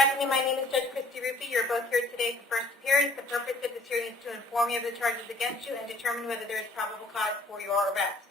afternoon. My name is Judge Christy Ruppe. You're both here today for first appearance. The purpose of this hearing is to inform you of the charges against you and determine whether there is probable cause for your arrest.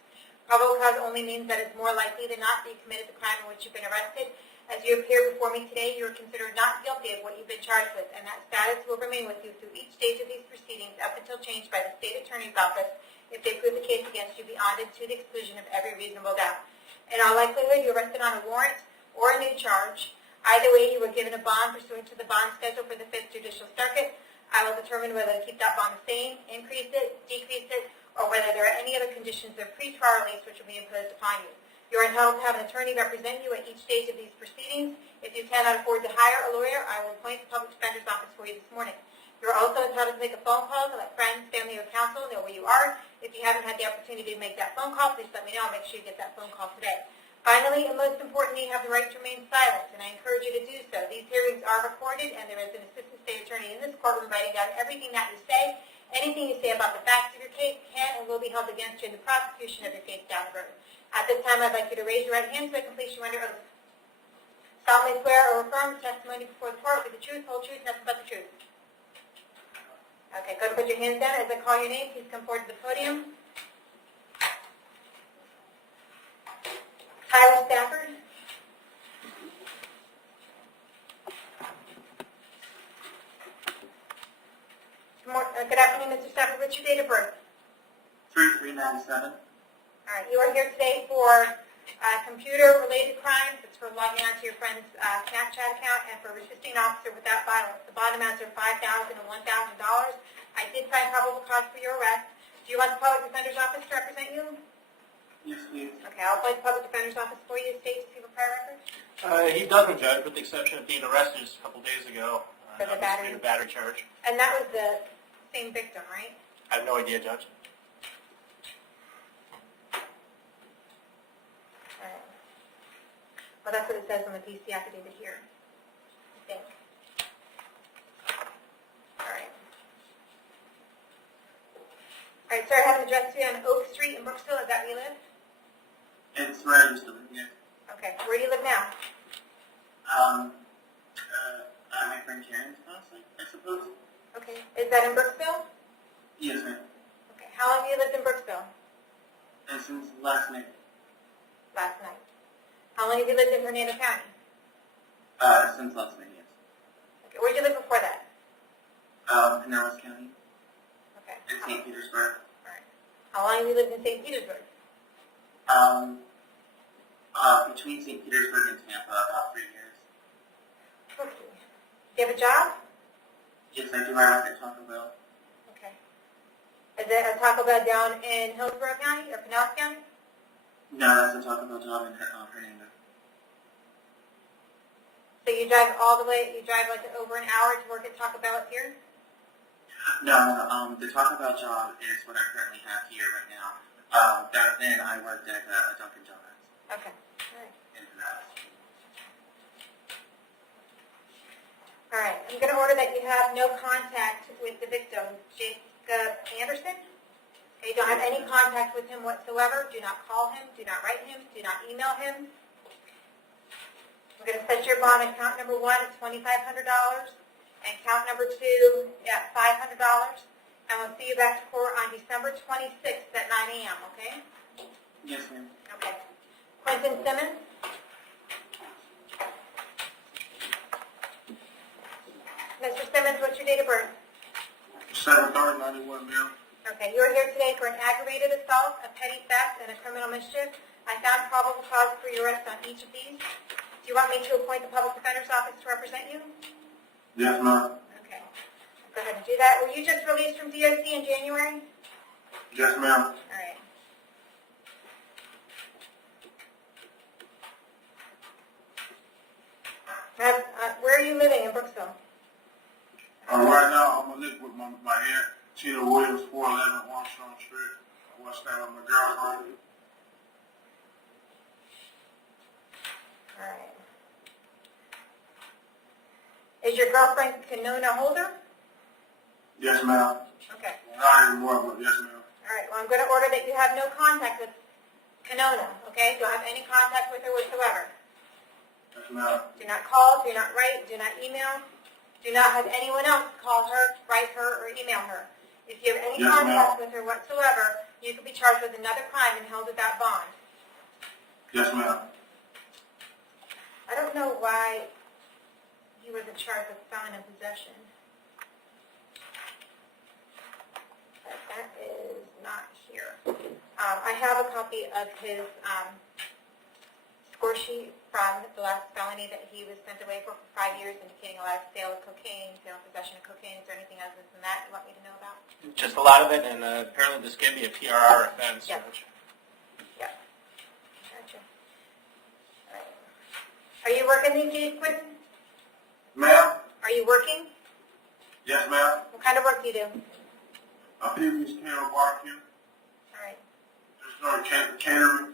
Probable cause only means that it's more likely than not that you committed the crime in which you've been arrested. As you appear before me today, you are considered not guilty of what you've been charged with, and that status will remain with you through each stage of these proceedings up until changed by the state attorney's office if they prove the case against you beyond and to the exclusion of every reasonable doubt. In all likelihood, you're arrested on a warrant or a new charge. Either way, you were given a bond pursuant to the bond schedule for the 5th Judicial Circuit. I will determine whether to keep that bond the same, increase it, decrease it, or whether there are any other conditions of pre-trial release which will be imposed upon you. You are entitled to have an attorney represent you at each stage of these proceedings. If you cannot afford to hire a lawyer, I will appoint the public defender's office for you this morning. You are also entitled to make a phone call to let friends, family, or counsel know where you are. If you haven't had the opportunity to make that phone call, please let me know. I'll make sure you get that phone call today. Finally, and most importantly, you have the right to remain silent, and I encourage you to do so. These hearings are recorded, and there is an assistant state attorney in this courtroom writing down everything that you say. Anything you say about the facts of your case can and will be held against you in the prosecution of your case down the road. At this time, I'd like you to raise your right hand so I can place you under oath. Solemnly swear or affirm the testimony before the court will be the truth, whole truth, nothing but the truth. Okay, go ahead and put your hands down. As I call your name, please come forward to the podium. Tyler Stafford. Good afternoon, Mr. Stafford. What's your date of birth? 3397. All right, you are here today for computer-related crimes. It's for logging onto your friend's Snapchat account and for resisting an officer without violence. The bond amounts are $5,000 and $1,000. I did find probable cause for your arrest. Do you want the public defender's office to represent you? Yes, please. Okay, I'll appoint the public defender's office for you. State, do you have a prior record? He doesn't, Judge, with the exception of being arrested just a couple days ago. For the battery? The battery charge. And that was the same victim, right? I have no idea, Judge. All right. Well, that's what it says on the PC affidavit here, I think. All right. All right, sir, I have an address to you on Oak Street in Brooksville. Is that where you live? It's where I used to live, yes. Okay. Where do you live now? My friend Karen's house, I suppose. Okay. Is that in Brooksville? Yes, ma'am. Okay. How long have you lived in Brooksville? And since last night. Last night. How long have you lived in Hernando County? Since last night, yes. Okay. Where did you live before that? Pinellas County. Okay. In St. Petersburg. All right. How long have you lived in St. Petersburg? Between St. Petersburg and Tampa, about 3 years. Okay. Do you have a job? Yes, I do. I work at Taco Bell. Okay. Is it a Taco Bell down in Hillsborough County or Pinellas County? No, that's a Taco Bell job in Hernando. So you drive all the way, you drive like over an hour to work at Taco Bell up here? No, the Taco Bell job is what I currently have here right now. Back then, I worked at Dunkin' Donuts. Okay. All right. All right. I'm going to order that you have no contact with the victim, Jacob Anderson. Okay, you don't have any contact with him whatsoever. Do not call him. Do not write him. Do not email him. I'm going to set your bond at count number 1 at $2,500 and count number 2 at $500. And we'll see you back to court on December 26th at 9 a.m., okay? Yes, ma'am. Okay. Quentin Simmons? Mr. Simmons, what's your date of birth? 7/3/91, ma'am. Okay, you are here today for an aggravated assault, a petty theft, and a criminal mischief. I found probable cause for your arrest on each of these. Do you want me to appoint the public defender's office to represent you? Yes, ma'am. Okay. Go ahead and do that. Were you just released from DOC in January? Yes, ma'am. All right. Where are you living in Brooksville? Right now, I'm going to live with my aunt, Tina Williams, 411 Washington Street. I want to stay with my girlfriend. All right. Is your girlfriend Kenona Holder? Yes, ma'am. Okay. Not anymore, but yes, ma'am. All right. Well, I'm going to order that you have no contact with Kenona, okay? Don't have any contact with her whatsoever. Yes, ma'am. Do not call, do not write, do not email. Do not have anyone else call her, write her, or email her. If you have any Yes, contact with her whatsoever, you could be charged with another crime and held without bond. Yes, ma'am. I don't know why he wasn't charged with felon in possession. But that is not here. I have a copy of his score sheet from the last felony that he was sent away for 5 years, indicating a lot of sale of cocaine, sale and possession of cocaine. Is there anything other than that you want me to know about? Just a lot of it, and apparently this can be a PRR offense. Yes. Yeah. Gotcha. All right. Are you working these days, Quentin? Ma'am? Are you working? Yes, ma'am. What kind of work do you do? A previous catering barbecue. All right. Catering.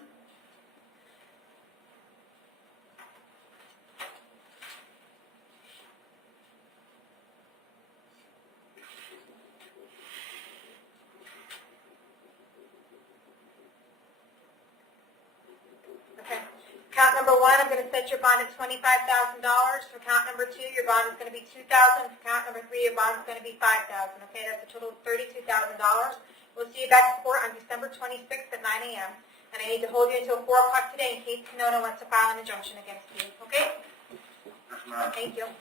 Okay. Count number 1, I'm going to set your bond at $25,000. For count number 2, your bond is going to be $2,000. For count number 3, your bond is going to be $5,000. Okay, that's a total of $32,000. We'll see you back in court on December 26th at 9 a.m. And I need to hold you until 4 o'clock today in case Canona wants to file an injunction against you. Okay? Yes, ma'am. Thank you.